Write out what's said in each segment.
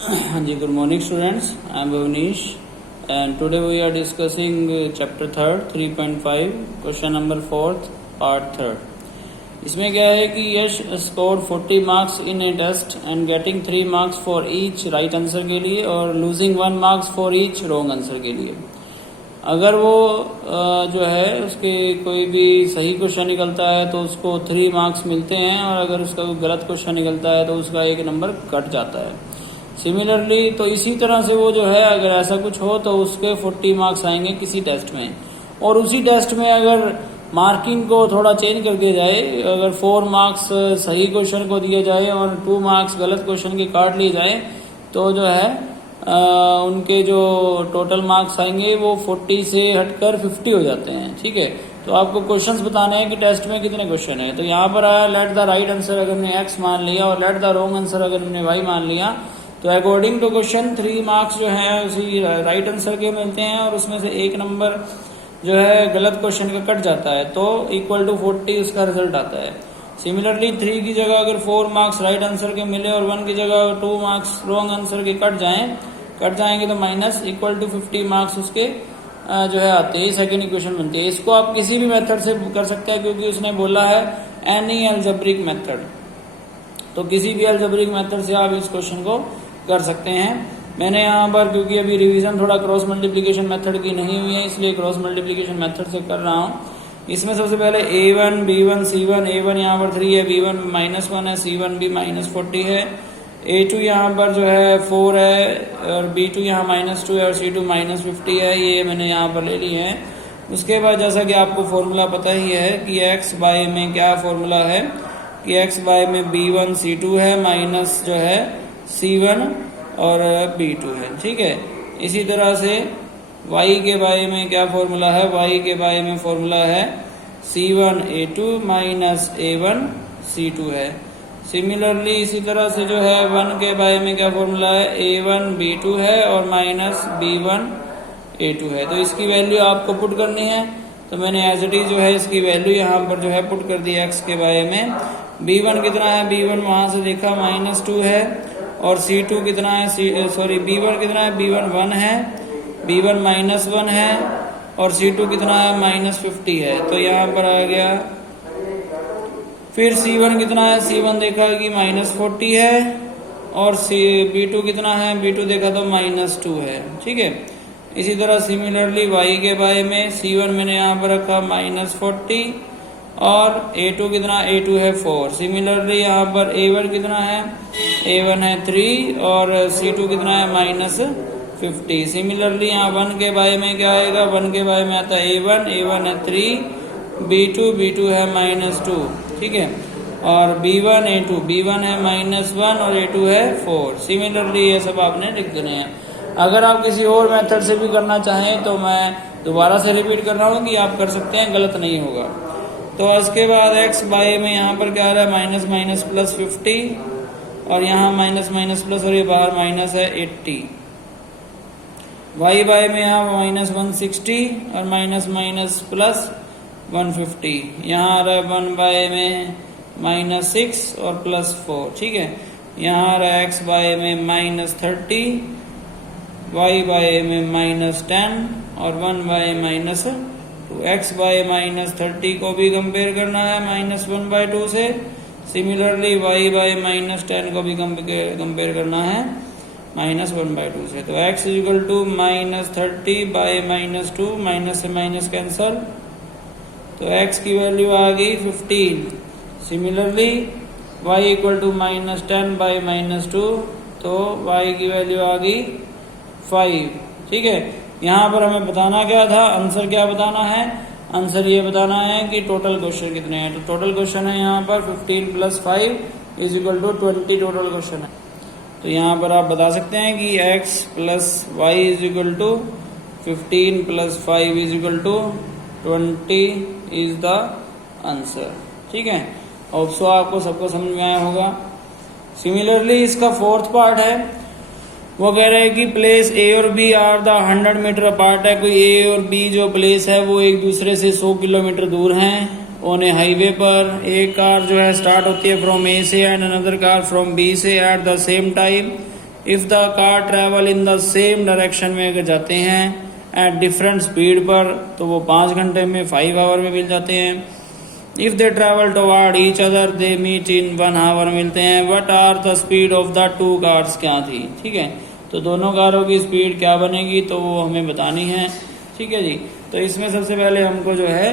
Ji, good morning students. I am Bhavanish and today we are discussing chapter 3rd 3.5 question number 4th part 3rd. इसमें क्या है कि Yash score 40 marks in a test and getting 3 marks for each right answer के लिए और losing 1 marks for each wrong answer के लिए। अगर वो जो है उसके कोई भी सही क्वेश्चन निकलता है तो उसको 3 मार्क्स मिलते हैं और अगर उसका कोई गलत क्वेश्चन निकलता है तो उसका 1 नंबर कट जाता है। सिमिलरली तो इसी तरह से वो जो है अगर ऐसा कुछ हो तो उसके 40 मार्क्स आएंगे किसी टेस्ट में, और उसी टेस्ट में अगर मार्किंग को थोड़ा चेंज कर दिया जाए, अगर 4 मार्क्स सही क्वेश्चन को दिए जाए और 2 मार्क्स गलत क्वेश्चन के काट लिए जाए तो जो है उनके जो टोटल मार्क्स आएंगे वो 40 से हटकर 50 हो जाते हैं। ठीक है, तो आपको क्वेश्चंस बताने हैं कि टेस्ट में कितने क्वेश्चन है। तो यहाँ पर आया लेट द राइट आंसर अगर हमने x मान लिया और लेट द रॉन्ग आंसर अगर हमने y मान लिया तो अकॉर्डिंग टू क्वेश्चन 3 मार्क्स जो है उसी राइट आंसर के मिलते हैं और उसमें से 1 नंबर जो है गलत क्वेश्चन का कट जाता है तो इक्वल टू 40 उसका रिजल्ट आता है। सिमिलरली 3 की जगह अगर 4 मार्क्स राइट आंसर के मिले और 1 की जगह 2 मार्क्स रॉन्ग आंसर के कट जाएंगे तो माइनस इक्वल टू 50 मार्क्स उसके जो है आते हैं। सेकेंड इक्वेशन बनती है। इसको आप किसी भी मेथड से कर सकते हैं क्योंकि उसने बोला है एनी अलजेब्रिक मेथड, तो किसी भी अलजेब्रिक मेथड से आप इस क्वेश्चन को कर सकते हैं। मैंने यहाँ पर क्योंकि अभी रिवीजन थोड़ा क्रॉस मल्टीप्लिकेशन मेथड की नहीं हुई है इसलिए क्रॉस मल्टीप्लिकेशन मेथड से कर रहा हूँ। इसमें सबसे पहले a1 b1 c1, a1 यहाँ पर 3 है, b1 -1 है, c1 भी -40 है, a2 यहाँ पर जो है 4 है और b2 यहाँ -2 है और c2 -50 है। ये मैंने यहाँ पर ले ली है। उसके बाद जैसा कि आपको फॉर्मूला पता ही है कि x बाय में क्या फॉर्मूला है कि x बाय में b1 c2 है माइनस जो है c1 और b2 है। ठीक है, इसी तरह से y के बारे में क्या फॉर्मूला है, y के बारे में फॉर्मूला है c1 a2 minus a1 c2 है। सिमिलरली इसी तरह से जो है 1 के बारे में क्या फॉर्मूला है a1 b2 है और माइनस b1 a2 है। तो इसकी वैल्यू आपको पुट करनी है, तो मैंने एज इट इज जो है इसकी वैल्यू यहाँ पर जो है पुट कर दी x के बारे में। b1 कितना है, b1 वहां से देखा -2 है और c2 कितना है, b1 कितना है, b1 1 है, b1 -1 है और c2 कितना है -50 है। तो यहाँ पर आ गया। फिर c1 कितना है, c1 देखा कि -40 है और b2 कितना है, b2 देखा तो -2 है। ठीक है, इसी तरह सिमिलरली y के बारे में c1 मैंने यहाँ पर रखा -40 और a2 कितना, a2 है 4। सिमिलरली यहाँ पर a1 कितना है, a1 है 3 और c2 कितना है -50। सिमिलरली यहाँ 1 के बारे में क्या आएगा, 1 के बारे में आता है a1 है 3, b2 है -2। ठीक है, और b1 है -1 और a2 है 4। सिमिलरली ये सब आपने लिख देने हैं। अगर आप किसी और मेथड से भी करना चाहें तो मैं दोबारा से रिपीट कर रहा हूँ कि आप कर सकते हैं, गलत नहीं होगा। तो इसके बाद x बाय में यहाँ पर क्या आ रहा है माइनस प्लस 50 और यहाँ माइनस प्लस और ये बाहर माइनस है 80। y बाय में यहाँ -160 और माइनस प्लस 150। यहाँ आ रहा है 1 बाय में -6 और +4। ठीक है, यहाँ आ रहा है x बाय में -30, y बाय में -10 और 1 बाय -2। x बाय -30 को भी कंपेयर करना है -1/2 से। सिमिलरली y बाय -10 को भी कंपेयर करना है -1/2 से। तो x equal to -30 by -2, minus से माइनस कैंसल, तो x की वैल्यू आ गई 15। Similarly y equal to -10 by -2, तो y की वैल्यू आ गई 5। ठीक है, यहाँ पर हमें बताना क्या था, आंसर क्या बताना है, आंसर ये बताना है कि टोटल क्वेश्चन कितने हैं। तो टोटल क्वेश्चन है यहाँ पर 15 + 5 is equal to 20 total question है। तो यहाँ पर आप बता सकते हैं कि x + y is equal to 15 + 5 is equal to 20 is the answer. ठीक है, होप सो आपको सबको समझ में आया होगा। सिमिलरली इसका 4th पार्ट है, वो कह रहे हैं कि प्लेस ए और B are the 100 meter apart है। कोई ए और बी जो प्लेस है वो एक दूसरे से 100 किलोमीटर दूर हैं ऑन ए हाईवे पर। एक कार जो है स्टार्ट होती है फ्रॉम ए से and another car from B से at the same time. If the car travel in the same direction में अगर जाते हैं एट डिफरेंट स्पीड पर तो वो 5 घंटे में 5 आवर में मिल जाते हैं। If they travel toward each other they meet in 1 hour मिलते हैं। What are the speed of the two cars, क्या थी, ठीक है। तो दोनों कारों की स्पीड क्या बनेगी तो वो हमें बतानी है, ठीक है जी। तो इसमें सबसे पहले हमको जो है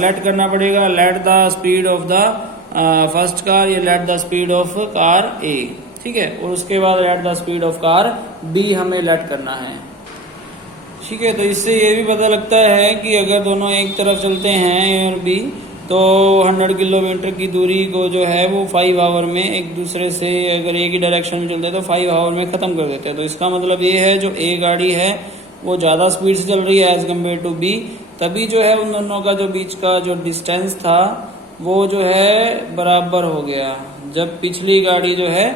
लेट करना पड़ेगा, let the speed of the first car, या let the speed of car A, ठीक है। और उसके बाद let the speed of car B हमें लेट करना है, ठीक है। तो इससे ये भी पता लगता है कि अगर दोनों एक तरफ चलते हैं ए और बी तो 100 किलोमीटर की दूरी को जो है वो 5 आवर में एक दूसरे से अगर एक ही डायरेक्शन में चलते हैं तो 5 आवर में ख़त्म कर देते हैं। तो इसका मतलब ये है जो ए गाड़ी है वो ज़्यादा स्पीड से चल रही है एज़ कम्पेयर टू बी, तभी जो है उन दोनों का जो बीच का जो डिस्टेंस था वो जो है बराबर हो गया। जब पिछली गाड़ी जो है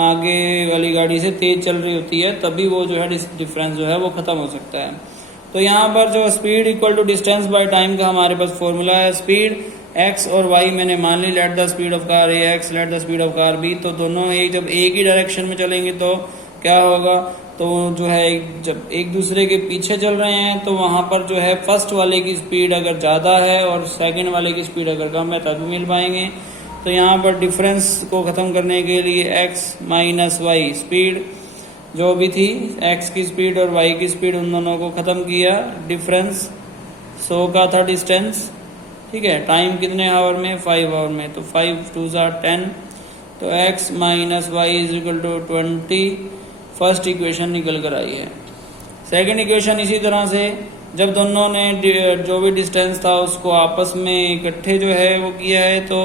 आगे वाली गाड़ी से तेज चल रही होती है तभी वो जो है डिफरेंस जो है वो ख़त्म हो सकता है। तो यहाँ पर जो speed equal to distance by time का हमारे पास फॉर्मूला है। स्पीड एक्स और वाई मैंने मान ली, let the speed of car A X, let the speed of car B. तो दोनों जब एक ही डायरेक्शन में चलेंगे तो क्या होगा, तो जो है जब एक दूसरे के पीछे चल रहे हैं तो वहां पर जो है फर्स्ट वाले की स्पीड अगर ज़्यादा है और सेकंड वाले की स्पीड अगर कम है तभी मिल पाएंगे। तो यहाँ पर डिफरेंस को ख़त्म करने के लिए x माइनस वाई स्पीड जो भी थी, x की स्पीड और y की स्पीड, उन दोनों को ख़त्म किया। डिफरेंस 100 का था डिस्टेंस, ठीक है। टाइम कितने आवर में, 5 आवर में, तो 5 2 10। तो x minus Y is equal to 20। First equation निकल कर आई है। सेकंड इक्वेशन इसी तरह से जब दोनों ने जो भी डिस्टेंस था उसको आपस में इकट्ठे जो है वो किया है तो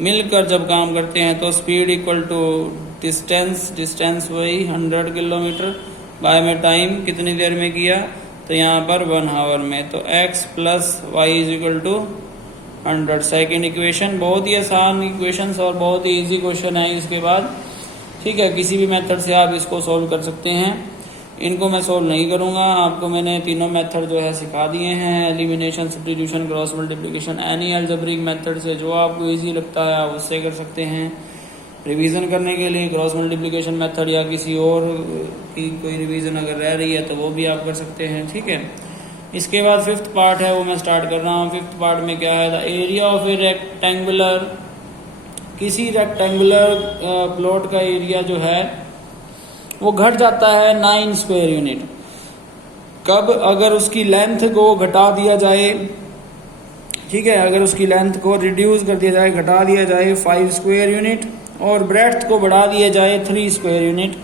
मिलकर जब काम करते हैं तो स्पीड इक्वल टू डिस्टेंस वही 100 किलोमीटर बाय में टाइम कितनी देर में किया तो यहाँ पर 1 आवर में। तो x plus Y is equal to 100। Second equation बहुत ही आसान इक्वेशन और बहुत ही इजी क्वेश्चन है इसके बाद, ठीक है। किसी भी मेथड से आप इसको सॉल्व कर सकते हैं। इनको मैं सॉल्व नहीं करूंगा, आपको मैंने तीनों मेथड जो है सिखा दिए हैं, elimination, substitution, cross multiplication, any algebraic method से जो आपको इजी लगता है आप उससे कर सकते हैं। रिवीजन करने के लिए क्रॉस मल्टीप्लिकेशन मेथड या किसी और की कोई रिवीजन अगर रह रही है तो वो भी आप कर सकते हैं, ठीक है। इसके बाद फिफ्थ पार्ट है वो मैं स्टार्ट कर रहा हूँ। फिफ्थ पार्ट में क्या है, the area of A rectangular, किसी रेक्टेंगुलर प्लॉट का एरिया जो है वो घट जाता है 9 स्क्वायर यूनिट। कब, अगर उसकी लेंथ को घटा दिया जाए, ठीक है, अगर उसकी लेंथ को रिड्यूस कर दिया जाए, घटा दिया जाए 5 स्क्वायर यूनिट और ब्रेड्थ को बढ़ा दिया जाए 3 स्क्वायर यूनिट,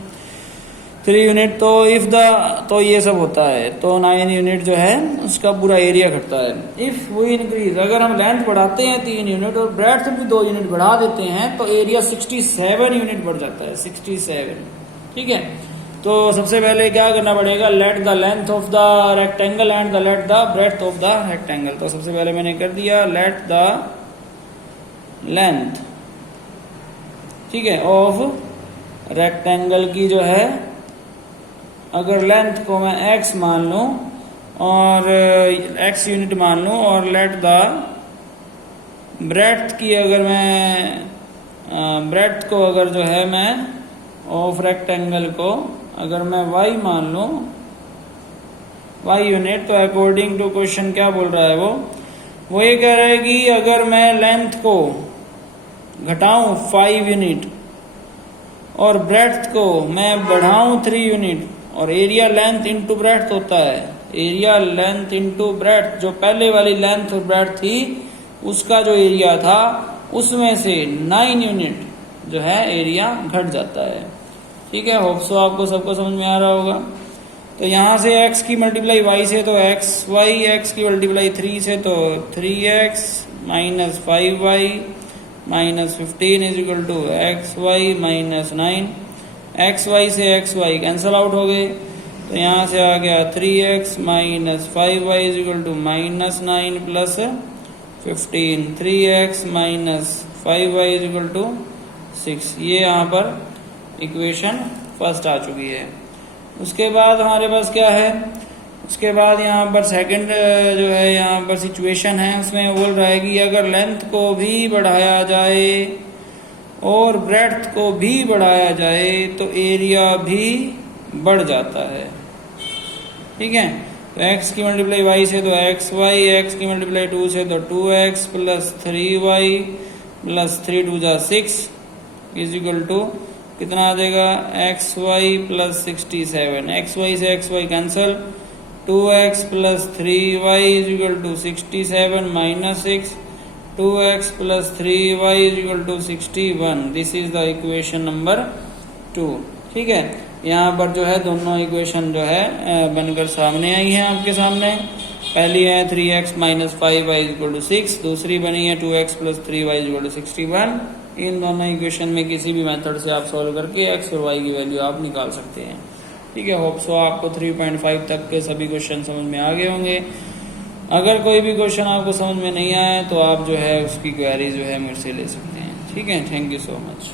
3 यूनिट। तो इफ द, तो ये सब होता है तो 9 यूनिट जो है उसका पूरा एरिया घटता है। इफ वो इंक्रीज, अगर हम लेंथ बढ़ाते हैं 3 यूनिट और ब्रेड्थ भी 2 यूनिट बढ़ा देते हैं तो एरिया 67 यूनिट बढ़ जाता है, 67, ठीक है। तो सबसे पहले क्या करना पड़ेगा, let the length of the rectangle and the let the breadth of the rectangle. तो सबसे पहले मैंने कर दिया लेट द लेंथ, ठीक है, ऑफ रेक्टेंगल की जो है, अगर लेंथ को मैं x मान लूं और x यूनिट मान लूं और लेट द ब्रेड्थ की अगर मैं ब्रेड्थ को अगर जो है मैं ऑफ रेक्टेंगल को अगर मैं y मान लूं, y यूनिट, तो अकॉर्डिंग टू क्वेश्चन क्या बोल रहा है वो ये कह रहा है कि अगर मैं लेंथ को घटाऊं 5 यूनिट और ब्रेड्थ को मैं बढ़ाऊं 3 यूनिट और एरिया लेंथ इनटू ब्रेड्थ होता है, एरिया लेंथ इनटू ब्रेड्थ, जो पहले वाली लेंथ और ब्रेड्थ थी उसका जो एरिया था उसमें से 9 यूनिट जो है एरिया घट जाता है, ठीक है। होप सो आपको सबको समझ में आ रहा होगा। तो यहाँ से x की मल्टीप्लाई y से तो x y, x की मल्टीप्लाई 3 से तो 3x minus 5y minus 15 is equal to X Y minus 9। X Y से एक्स वाई कैंसल आउट हो गए तो यहाँ से आ गया 3x minus 5y is equal to minus 9 plus 15, 3x minus 5y is equal to 6। ये यहाँ पर इक्वेशन फर्स्ट आ चुकी है। उसके बाद हमारे पास क्या है, उसके बाद यहाँ पर सेकंड जो है यहाँ पर सिचुएशन है, उसमें बोल रहा है कि अगर लेंथ को भी बढ़ाया जाए और ब्रेड्थ को भी बढ़ाया जाए तो एरिया भी बढ़ जाता है। ठीक है, तो x की मल्टीप्लाई y से तो xy, x की मल्टीप्लाई 2 से तो 2x प्लस 3y प्लस 3 2 जा 6 इज इक्वल टू कितना आ जाएगा xy प्लस 67। xy से xy cancel, 2x plus 3y is equal to 67 minus 6, 2x plus 3y is equal to 61। This is the equation number 2। ठीक है, यहाँ पर जो है दोनों इक्वेशन जो है बनकर सामने आई हैं आपके सामने। पहली है 3x minus 5y is equal to 6, दूसरी बनी है 2x plus 3y is equal to 61। इन दोनों इक्वेशन में किसी भी मेथड से आप सॉल्व करके x और y की वैल्यू आप निकाल सकते हैं। ठीक है, होप सो आपको 3.5 तक के सभी क्वेश्चन समझ में आ गए होंगे। अगर कोई भी क्वेश्चन आपको समझ में नहीं आया तो आप जो है उसकी क्वेरी जो है मुझसे ले सकते हैं। ठीक है, थैंक यू सो मच।